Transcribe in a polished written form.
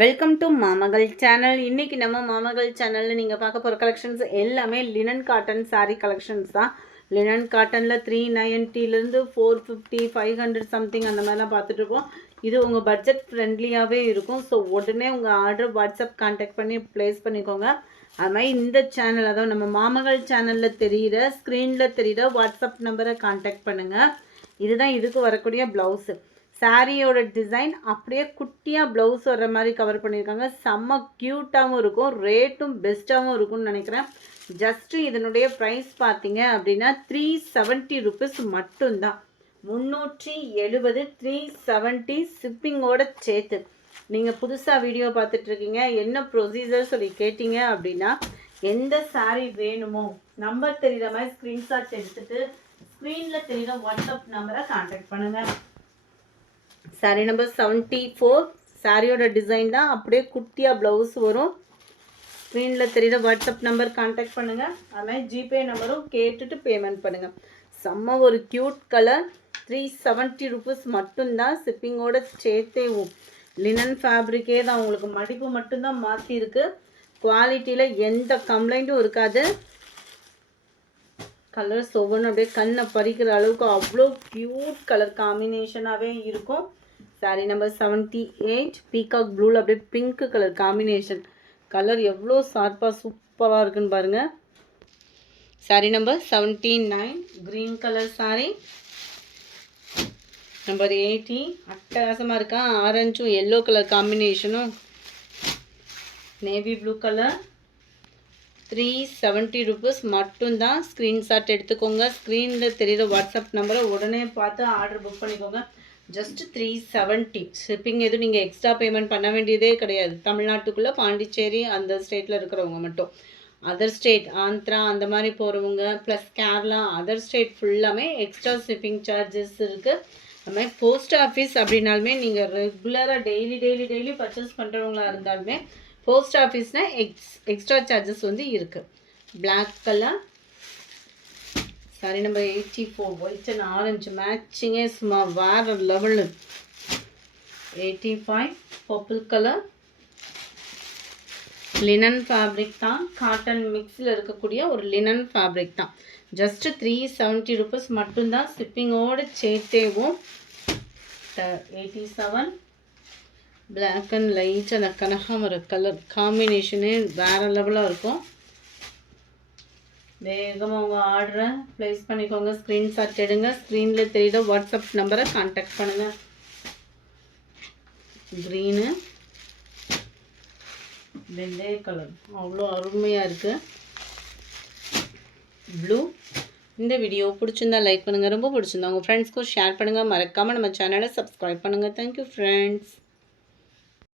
Welcome to மாமகள் channel. இன்றைக்கி நம்ம மாமகள் சேனலில் நீங்கள் பார்க்க போகிற கலெக்ஷன்ஸ் எல்லாமே லினன் காட்டன் சாரீ கலெக்ஷன்ஸ் தான். லினன் காட்டனில் 390லேருந்து 450 500 சம்திங் அந்த மாதிரிலாம் பார்த்துட்ருப்போம். இது உங்கள் பட்ஜெட் ஃப்ரெண்ட்லியாகவே இருக்கும். ஸோ உடனே உங்கள் ஆர்டர் வாட்ஸ்அப் கான்டாக்ட் பண்ணி ப்ளேஸ் பண்ணிக்கோங்க. அது மாதிரி இந்த சேனல், அதாவது நம்ம மாமகள் சேனலில் தெரிகிற ஸ்க்ரீனில் தெரிகிற வாட்ஸ்அப் நம்பரை கான்டாக்ட் பண்ணுங்கள். இதுதான் இதுக்கு வரக்கூடிய ப்ளவுஸு. சாரியோட டிசைன் அப்படியே குட்டியாக ப்ளவுஸ் வர்ற மாதிரி கவர் பண்ணியிருக்காங்க. செம்ம க்யூட்டாகவும் இருக்கும், ரேட்டும் பெஸ்ட்டாகவும் இருக்கும்னு நினைக்கிறேன். ஜஸ்ட்டு இதனுடைய ப்ரைஸ் பார்த்தீங்க அப்படின்னா 370 ருபீஸ் மட்டும்தான். 370, 370 ஷிப்பிங்கோட சேர்த்து. நீங்கள் புதுசாக வீடியோ பார்த்துட்ருக்கீங்க, என்ன ப்ரொசீஜர் சொல்லி கேட்டிங்க அப்படின்னா, எந்த சாரீ வேணுமோ நம்பர் தெரிகிற மாதிரி ஸ்க்ரீன்ஷாட் எடுத்துகிட்டு ஸ்க்ரீனில் தெரிகிற வாட்ஸ்அப் நம்பரை கான்டாக்ட் பண்ணுங்கள். சாரீ நம்பர் 74. சாரியோட டிசைன் தான், அப்படியே குட்டியாக ப்ளவுஸ் வரும். ஸ்க்ரீனில் தெரியுற வாட்ஸ்அப் நம்பர் கான்டாக்ட் பண்ணுங்கள். அதுமாதிரி ஜிபே நம்பரும் கேட்டுட்டு பேமெண்ட் பண்ணுங்கள். செம்ம ஒரு க்யூட் கலர். 370 ருபீஸ் மட்டும்தான், ஷிப்பிங்கோட சேர்த்தேவும். லினன் ஃபேப்ரிக்கே தான், உங்களுக்கு மடிப்பு மட்டும்தான் மாற்றிருக்கு. குவாலிட்டியில் எந்த கம்ப்ளைண்ட்டும் இருக்காது. கலர்ஸ் ஒவ்வொன்றும் அப்படியே கண்ணை பறிக்கிற அளவுக்கு அவ்வளோ க்யூட் கலர் காம்பினேஷனாகவே இருக்கும். சாரீ நம்பர் 78. பீகாக் ப்ளூவில் அப்படியே பிங்க் கலர் காம்பினேஷன். கலர் எவ்வளோ ஷார்ப்பாக சூப்பராக இருக்குன்னு பாருங்கள். Sari number 79. Green colour sari number 80. அட்டகாசமாக இருக்கா, ஆரஞ்சும் எல்லோ கலர் காம்பினேஷனும். Navy blue colour. 370 ருபீஸ் மட்டும்தான். ஸ்க்ரீன்ஷாட் எடுத்துக்கோங்க. ஸ்க்ரீனில் தெரிகிற வாட்ஸ்அப் நம்பரை உடனே பார்த்து ஆர்டர் புக் பண்ணிக்கோங்க. ஜஸ்ட் 370. ஷிப்பிங் எதுவும் நீங்கள் எக்ஸ்ட்ரா பேமெண்ட் பண்ண வேண்டியதே கிடையாது. தமிழ்நாட்டுக்குள்ளே பாண்டிச்சேரி அந்த ஸ்டேட்டில் இருக்கிறவங்க மட்டும். அதர் ஸ்டேட் ஆந்திரா அந்த மாதிரி போகிறவங்க ப்ளஸ் கேரளா அதர் ஸ்டேட் ஃபுல்லாமே எக்ஸ்ட்ரா ஷிப்பிங் சார்ஜஸ் இருக்குது. அது மாதிரி போஸ்ட் ஆஃபீஸ் அப்படின்னாலுமே நீங்கள் ரெகுலராக டெய்லி பர்ச்சேஸ் பண்ணுறவங்களா இருந்தாலுமே போஸ்ட் ஆஃபீஸ்னால் எக்ஸ்ட்ரா சார்ஜஸ் வந்து இருக்குது. Black colour sari number 84. White and orange மேட்சிங்கே சும்மா வேறு level. 85. Purple colour. Linen fabric தான், காட்டன் மிக்ஸில் இருக்கக்கூடிய ஒரு லினன் ஃபேப்ரிக் தான். ஜஸ்ட்டு 370 ருபீஸ் மட்டும்தான், ஷிப்பிங்கோடு சேர்த்தேவும். 87. பிளாக் அண்ட் லைட் அந்த கனகாமர கலர் காம்பினேஷனே வேறு லெவலாக இருக்கும். வேகமாக உங்கள் ஆர்டரை ப்ளேஸ் பண்ணிக்கோங்க. ஸ்க்ரீன்ஷாட் எடுங்க. ஸ்க்ரீனில் தெரியுற வாட்ஸ்அப் நம்பரை கான்டாக்ட் பண்ணுங்கள். க்ரீனு வெள்ளை கலர் அவ்வளோ அருமையாக இருக்குது. ப்ளூ. இந்த வீடியோ பிடிச்சிருந்தா லைக் பண்ணுங்கள், ரொம்ப பிடிச்சிருந்தா உங்கள் ஃப்ரெண்ட்ஸ்க்கும் ஷேர் பண்ணுங்கள். மறக்காமல் நம்ம சேனலை சப்ஸ்கிரைப் பண்ணுங்கள். Thank you friends.